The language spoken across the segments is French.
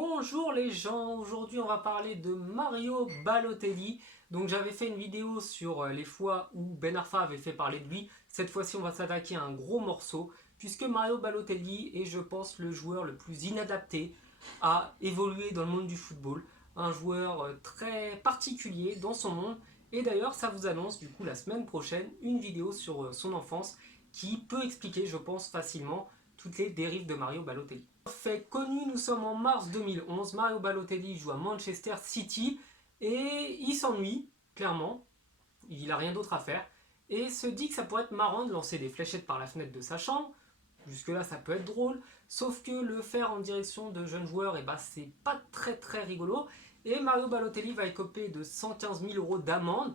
Bonjour les gens, aujourd'hui on va parler de Mario Balotelli. Donc j'avais fait une vidéo sur les fois où Ben Arfa avait fait parler de lui. Cette fois-ci on va s'attaquer à un gros morceau, puisque Mario Balotelli est je pense le joueur le plus inadapté à évoluer dans le monde du football. Un joueur très particulier dans son monde. Et d'ailleurs ça vous annonce du coup la semaine prochaine une vidéo sur son enfance qui peut expliquer je pense facilement toutes les dérives de Mario Balotelli. Fait connu, nous sommes en mars 2011, Mario Balotelli joue à Manchester City et il s'ennuie, clairement, il n'a rien d'autre à faire, et se dit que ça pourrait être marrant de lancer des fléchettes par la fenêtre de sa chambre, jusque là ça peut être drôle, sauf que le faire en direction de jeunes joueurs, et c'est pas très rigolo, et Mario Balotelli va écoper de 115 000 euros d'amende.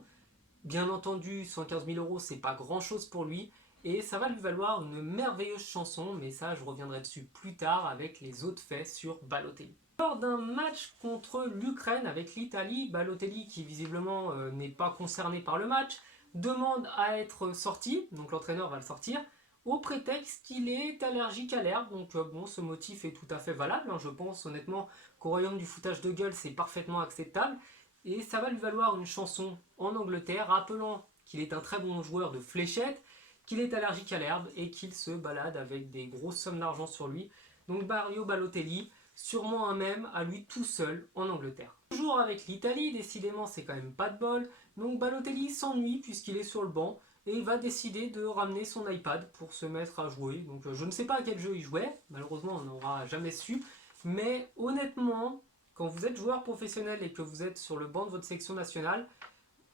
Bien entendu, 115 000 euros, c'est pas grand chose pour lui, et ça va lui valoir une merveilleuse chanson, mais ça, je reviendrai dessus plus tard avec les autres faits sur Balotelli. Lors d'un match contre l'Ukraine avec l'Italie, Balotelli, qui visiblement n'est pas concerné par le match, demande à être sorti, donc l'entraîneur va le sortir, au prétexte qu'il est allergique à l'herbe. Donc bon, ce motif est tout à fait valable, je pense honnêtement qu'au royaume du foutage de gueule, c'est parfaitement acceptable. Et ça va lui valoir une chanson en Angleterre rappelant qu'il est un très bon joueur de fléchettes, qu'il est allergique à l'herbe et qu'il se balade avec des grosses sommes d'argent sur lui. Donc Mario Balotelli, sûrement un mème à lui tout seul en Angleterre. Toujours avec l'Italie, décidément c'est quand même pas de bol, donc Balotelli s'ennuie puisqu'il est sur le banc et il va décider de ramener son iPad pour se mettre à jouer. Donc je ne sais pas à quel jeu il jouait, malheureusement on n'aura jamais su, mais honnêtement, quand vous êtes joueur professionnel et que vous êtes sur le banc de votre section nationale,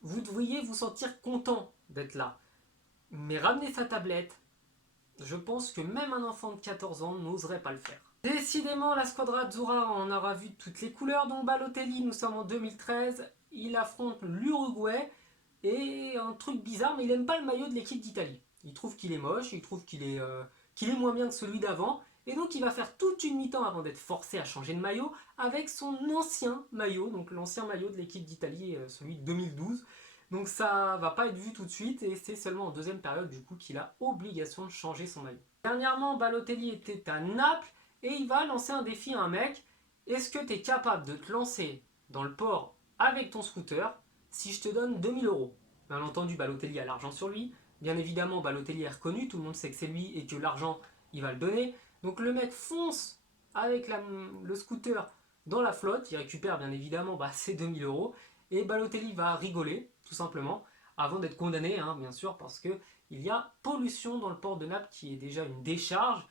vous devriez vous sentir content d'être là. Mais ramener sa tablette, je pense que même un enfant de 14 ans n'oserait pas le faire. Décidément, la Squadra Azzurra en aura vu toutes les couleurs. Donc Balotelli, nous sommes en 2013, il affronte l'Uruguay. Et un truc bizarre, mais il n'aime pas le maillot de l'équipe d'Italie. Il trouve qu'il est moche, il trouve qu'il est moins bien que celui d'avant. Et donc il va faire toute une mi-temps avant d'être forcé à changer de maillot avec son ancien maillot, donc l'ancien maillot de l'équipe d'Italie, celui de 2012. Donc ça va pas être vu tout de suite et c'est seulement en deuxième période du coup qu'il a obligation de changer son maillot. Dernièrement, Balotelli était à Naples et il va lancer un défi à un mec. Est-ce que tu es capable de te lancer dans le port avec ton scooter si je te donne 2000 euros? Bien entendu, Balotelli a l'argent sur lui. Bien évidemment, Balotelli est reconnu, tout le monde sait que c'est lui et que l'argent, il va le donner. Donc le mec fonce avec le scooter dans la flotte, il récupère bien évidemment ses 2000 euros, et Balotelli va rigoler, tout simplement, avant d'être condamné, bien sûr, parce qu'il y a pollution dans le port de Naples qui est déjà une décharge,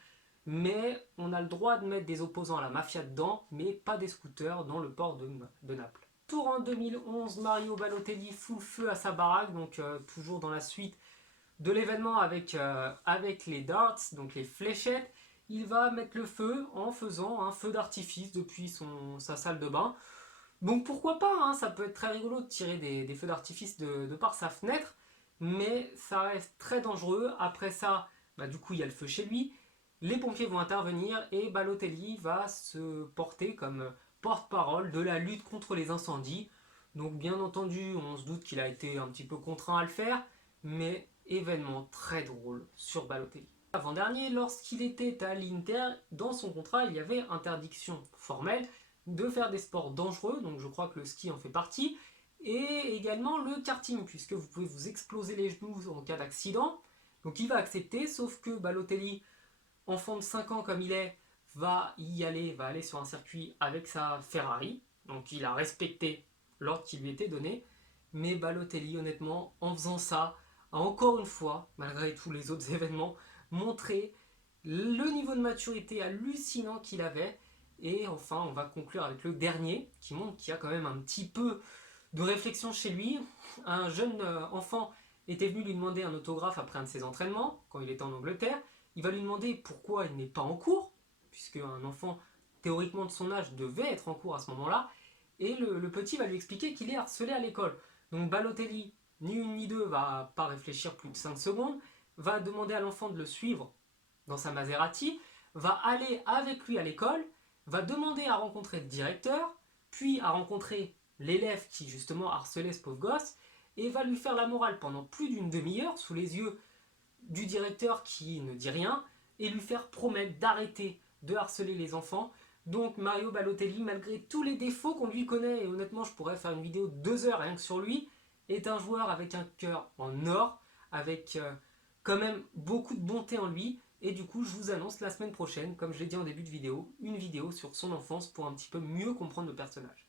mais on a le droit de mettre des opposants à la mafia dedans, mais pas des scooters dans le port de Naples. Tour en 2011, Mario Balotelli fout le feu à sa baraque, donc toujours dans la suite de l'événement avec les darts, donc les fléchettes. Il va mettre le feu en faisant un feu d'artifice depuis sa salle de bain. Donc pourquoi pas, ça peut être très rigolo de tirer des feux d'artifice de par sa fenêtre, mais ça reste très dangereux. Après ça, du coup il y a le feu chez lui, les pompiers vont intervenir et Balotelli va se porter comme porte-parole de la lutte contre les incendies. Donc bien entendu, on se doute qu'il a été un petit peu contraint à le faire, mais événement très drôle sur Balotelli. Avant-dernier, lorsqu'il était à l'Inter, dans son contrat, il y avait interdiction formelle de faire des sports dangereux, donc je crois que le ski en fait partie, et également le karting, puisque vous pouvez vous exploser les genoux en cas d'accident. Donc il va accepter, sauf que Balotelli, enfant de 5 ans comme il est, va aller sur un circuit avec sa Ferrari, donc il a respecté l'ordre qui lui était donné, mais Balotelli, honnêtement, en faisant ça, a encore une fois, malgré tous les autres événements, montré le niveau de maturité hallucinant qu'il avait. Et enfin, on va conclure avec le dernier, qui montre qu'il y a quand même un petit peu de réflexion chez lui. Un jeune enfant était venu lui demander un autographe après un de ses entraînements, quand il était en Angleterre. Il va lui demander pourquoi il n'est pas en cours, puisque un enfant théoriquement de son âge devait être en cours à ce moment-là. Et le petit va lui expliquer qu'il est harcelé à l'école. Donc Balotelli, ni une ni deux, va pas réfléchir plus de 5 secondes, va demander à l'enfant de le suivre dans sa Maserati, va aller avec lui à l'école, va demander à rencontrer le directeur, puis à rencontrer l'élève qui justement harcelait ce pauvre gosse, et va lui faire la morale pendant plus d'une demi-heure sous les yeux du directeur qui ne dit rien, et lui faire promettre d'arrêter de harceler les enfants, Donc Mario Balotelli, malgré tous les défauts qu'on lui connaît, et honnêtement je pourrais faire une vidéo de 2 heures rien que sur lui, est un joueur avec un cœur en or, avec quand même beaucoup de bonté en lui, et du coup je vous annonce la semaine prochaine, comme je l'ai dit en début de vidéo, une vidéo sur son enfance pour un petit peu mieux comprendre le personnage.